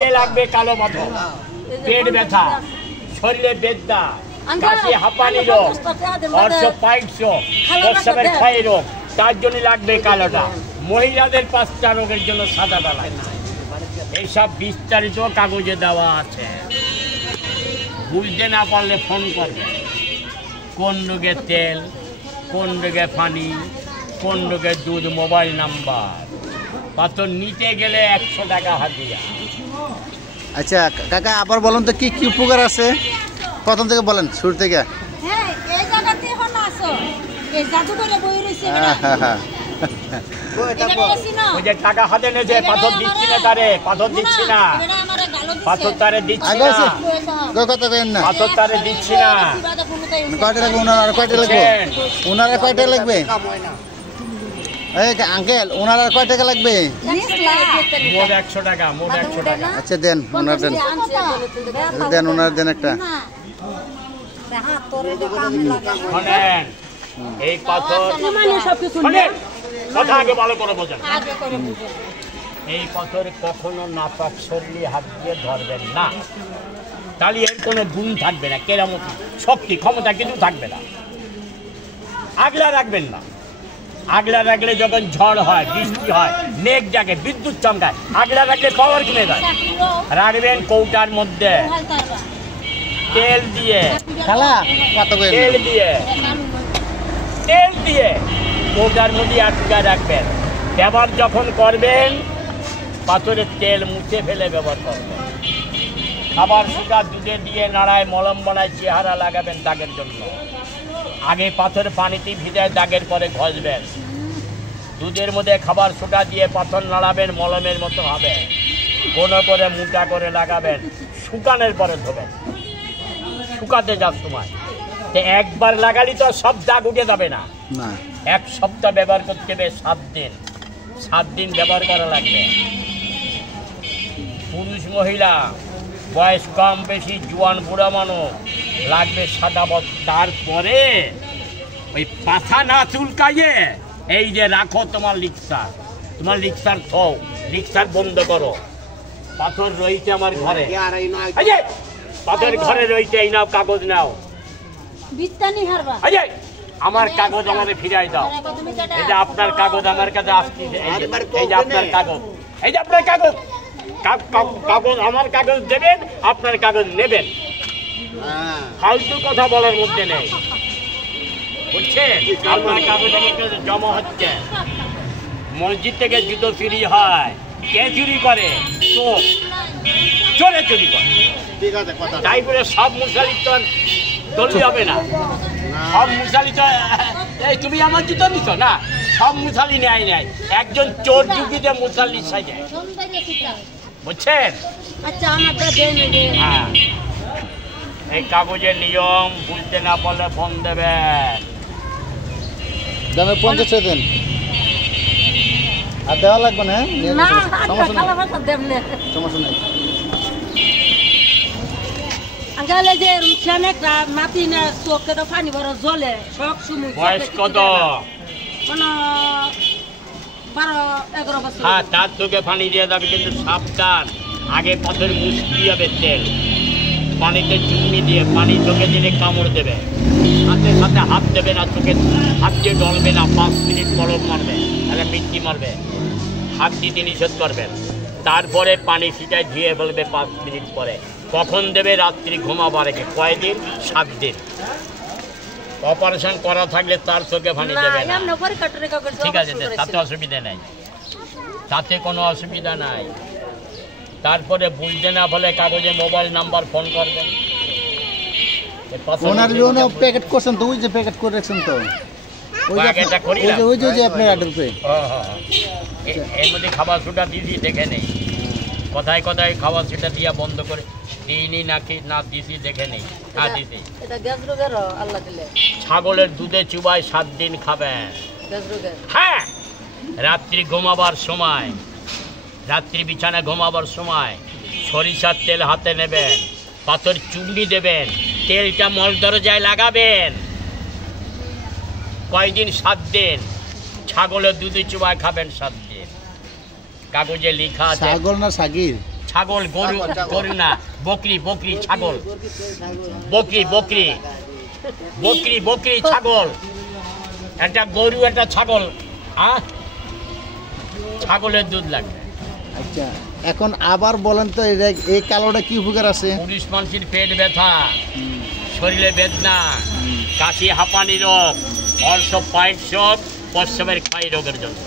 লাগবে কালো পাথর, পেট ব্যথা, শরীরে বেদনা, কাশি হাঁপানি রোগ, অর্থ পাইলস, প্রস্রাবের ক্ষয় রোগ, তার জন্য লাগবে কালোটা। মহিলাদের 5টা রোগের জন্য সাদাটা লাগবে। এইসব বিস্তারিত কাগজে দেওয়া আছে। বুঝতে না পারলে ফোন করবে। কোন রোগের তেল, কোন রোগের পানি, কোন রোগের দুধ, মোবাইল নাম্বার। পাথর নিতে গেলে 100 টাকা হাজিরা। আচ্ছা কাকা, আবার বলুন তো কি কি উপকার আছে, প্রথম থেকে বলেন, শুরু থেকে। হ্যাঁ, এই জায়গাতে হল আসো, এই জাদুঘরে বই রইছে। ওই যে টাকা হাতে নেছে, পাথর দিচ্ছি না তারে, পাথর দিচ্ছি না, পাথর তারে দিচ্ছি না, কথা কেন না, পাথর তারে দিচ্ছি না। কয়টা লাগবে ওনার, কয়টা লাগবে ওনারা, কয়টা লাগবে আঙ্কেল, ওনার আর কয় টাকা লাগবে? মোট 100 টাকা, মোট 100 টাকা। আচ্ছা দেন, ওনার দেন, দেন ওনার দেন একটা। শোনেন, এই পাথর কথা আগে ভালো করে বোঝেন। এই পাথর কখনো নাপাক শরীরে হাত দিয়ে ধরবেন না, তাহলে এর কোনো গুণ থাকবে না, কেরামতি শক্তি ক্ষমতা কিন্তু থাকবে না। আগলা রাখবেন না। আগলা রাখলে যখন ঝড় হয়, বৃষ্টি হয়, মেঘ জাগে, বিদ্যুৎ চমকায়, আগলা রাখলে পাওয়ার কমে যায়। রাখবেন কৌটার মধ্যে তেল দিয়ে, তেল দিয়ে, তেল দিয়ে কৌটার মধ্যে আটকা রাখবেন। ব্যবহার যখন করবেন পাথরের তেল মুছে ফেলে ব্যবহার করবেন। খাবার সুগা দুধে দিয়ে নাড়ায় মলম বানায় চেহারা লাগাবেন দাগের জন্য। আগে পাথর পানিতে ভিজায়, দাগের পরে ঘষবেন। দুধের মধ্যে খাবার সোডা দিয়ে পাথর নাড়াবেন, মলমের মতো হবে। কোনো করে মোটা করে লাগাবেন, শুকানোর পরে ধোবেন। শুকাতে যাওয়ার সময় তো একবার লাগালি তো সব দাগ উঠে যাবে না। 1 সপ্তাহ ব্যবহার করতে হবে, 7 দিন, 7 দিন ব্যবহার করা লাগবে। পুরুষ মহিলা, বয়স কম বেশি, জোয়ান বুড়া মানুষ লাগবে সাদা বদ। তারপরে ওই পাথা না চুলকাইয়ে এই যে রাখো তোমার লিক্সার, তোমার লিক্সার থও, লিক্সার বন্ধ করো। পাথর রয়েছে আমার ঘরে, পাথর ঘরে রয়েছে, এই নাও কাগজ নাও, আমার কাগজ আমাদের ফিরাই দাও। এই যে আপনার কাগজ আমার কাছে আসছে, এই যে আপনার কাগজ, এই যে আপনার কাগজ, কাগজ আমার কাগজ দেবেন, আপনার কাগজ নেবেন। ফালতু কথা বলার মধ্যে নেই, বুঝছেন? আপনার কাগজ আমার কাছে জমা হচ্ছে। মসজিদ থেকে জুতো চুরি হয়, কে চুরি করে? চোর, চোরে চুরি করে। তাই বলে সব মুসালি তো দলি হবে না, সব মুসালি তো তুমি আমার জুতো নিছ না, সব মুসালি নেয় নেয়। একজন চোর ঢুকিতে মুসাল্লি সাজে, বুঝছেন? হ্যাঁ, এই কাগজের নিয়ম বুঝতে না পারলে ফোন দেবেন। দামে 50 দেন, আর দেওয়া লাগবে না। সমস্যা নেই। বয়স কত? 12-11 বছর। হ্যাঁ, তার চোখে পানি দিয়ে যাবে, কিন্তু সাবধান। আগে পাথর মুছতে হবে তেল, পানিতে চুমনি দিয়ে, পানি চোখে দিলে কামড় দেবে, সাথে সাথে হাত দেবে না, চোখে হাত দিয়ে ডলবে না। 5 মিনিট বরফ মারবে, তাহলে মিষ্টি মারবে, হাত দিতে নিষেধ করবেন। তারপরে পানি ছিটায় ধুয়ে ফেলবে 5 মিনিট পরে। কখন দেবে? রাত্রি ঘুমাবার আগে। কয়দিন? 7 দিন। অপারেশন করা থাকলে তার চোখে পানি দেবে না। ঠিক আছে, তাতে অসুবিধা নেই, তাতে কোনো অসুবিধা নাই। তারপরে বুঝতে না বলে কাগজে মোবাইল নাম্বার ফোন করবেন। ওনার জন্য প্যাকেট করছেন তো, ওই যে প্যাকেট করে রাখছেন তো, ওই যে আপনার অর্ডার পে। এর মধ্যে খাবার সুটা দিদি দেখে নেই, কোথায় কোথায় খাবার সেটা দিয়া বন্ধ করে দিইনি নাকি না দিছি দেখে নেই। হ্যাঁ দিছি। ছাগলের দুধে চুবাই 7 দিন খাবেন। হ্যাঁ, রাত্রি ঘুমাবার সময়, রাত্রি বিছানা ঘুমাবার সময় সরিষার তেল হাতে নেবেন, পাথর চুবনি দেবেন, তেলটা মল দরজায় লাগাবেন। কয়দিন? 7 দিন। ছাগলের দুধে চুবাই খাবেন 7 দিন। কাগজে লেখা আছে। ছাগল না সাগির? ছাগল, গরু, গরু না, বকরি, বকরি, ছাগল, বকরি, বকরি, বকরি, বকরি, ছাগল, একটা গরু, একটা ছাগল, হ্যাঁ, ছাগলের দুধ লাগবে। আচ্ছা, এখন আবার বলেন তো এই কালোটা কি উপকার আছে? পুরুষ মানুষের পেট ব্যথা, শরীরে বেদনা, কাশি, হাঁপানি রোগ, অর্শ, পাইট রোগ, প্রস্রাবের ক্ষয় রোগের জন্য।